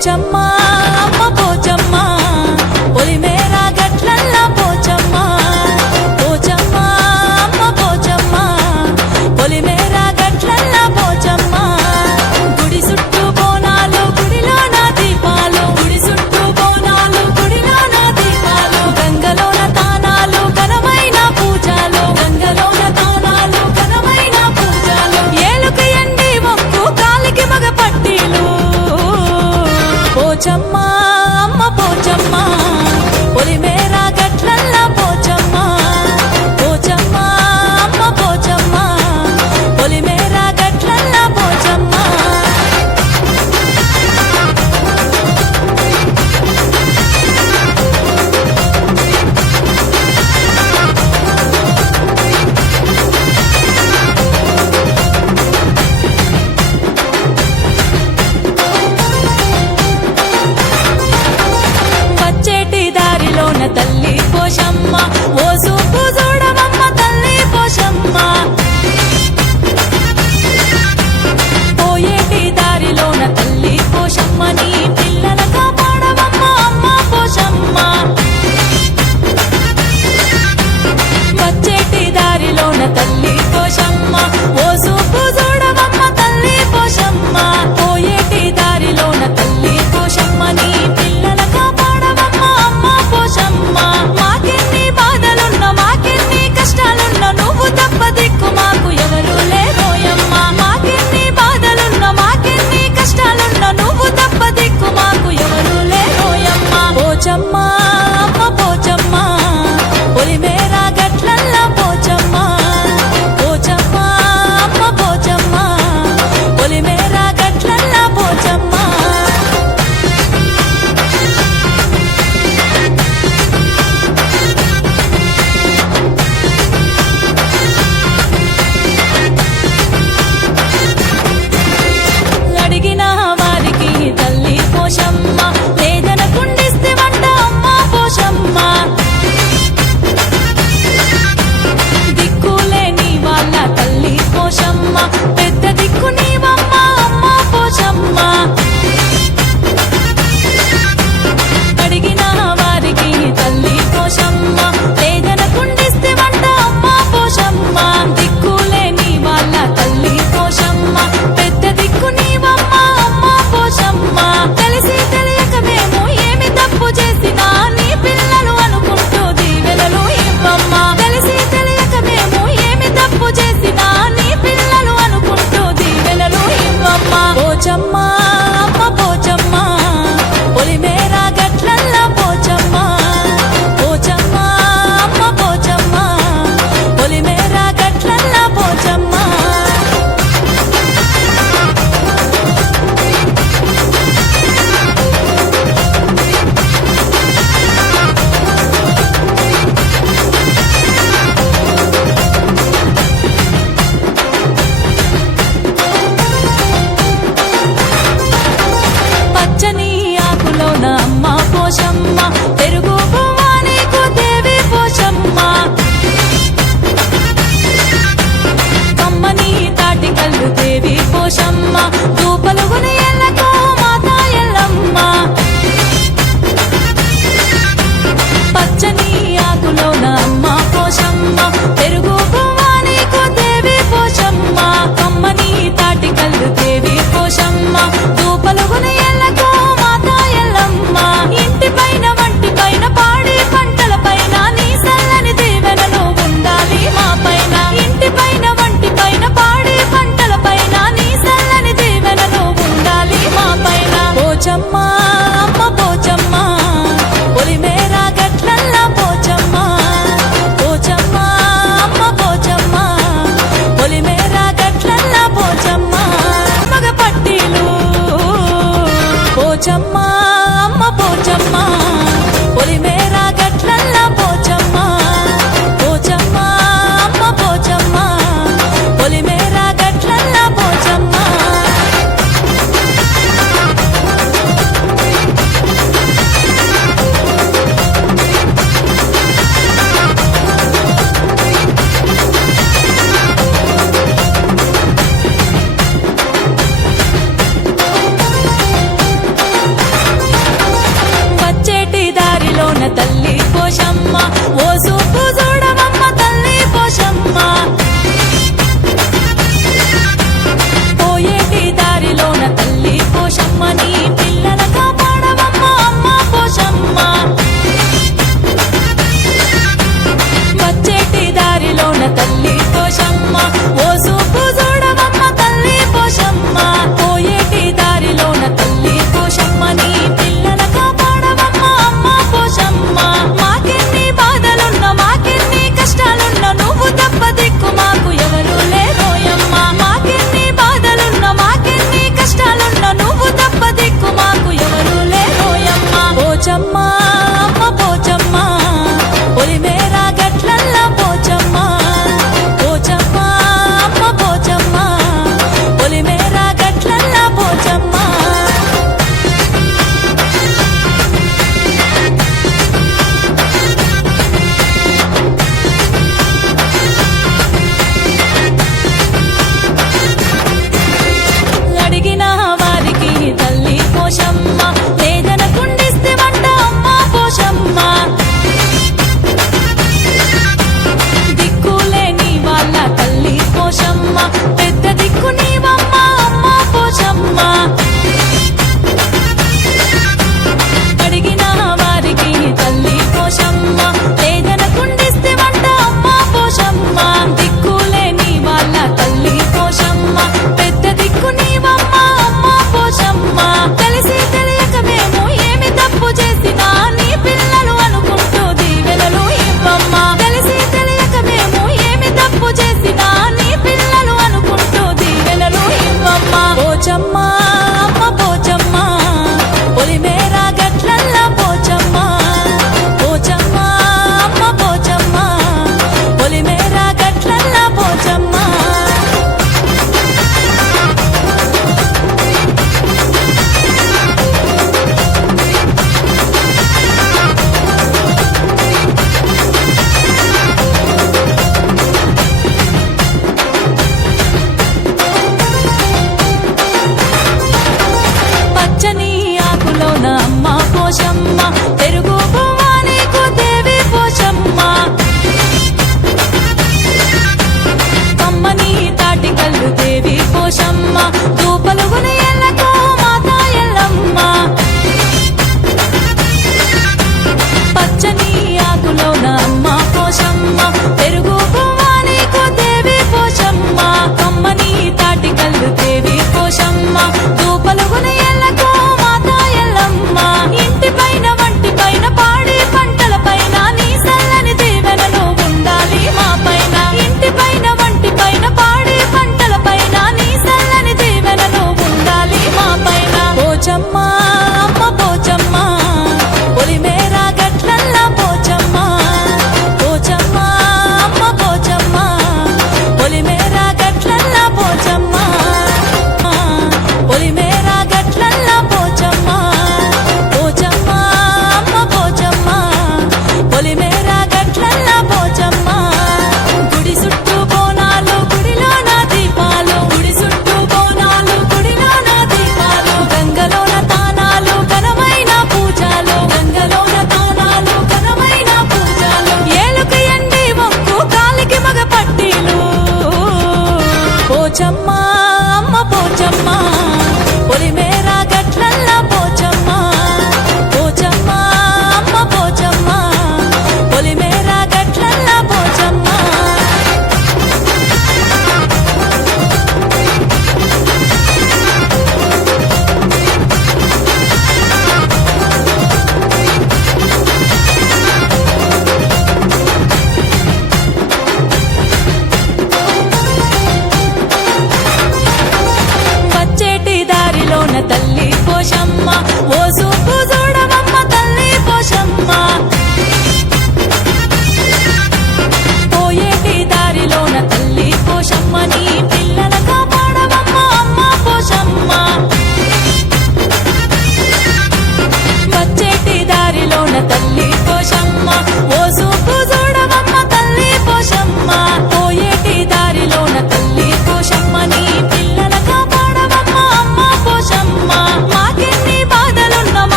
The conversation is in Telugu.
పోచమ్మ అమ్మ పోచమ్మ.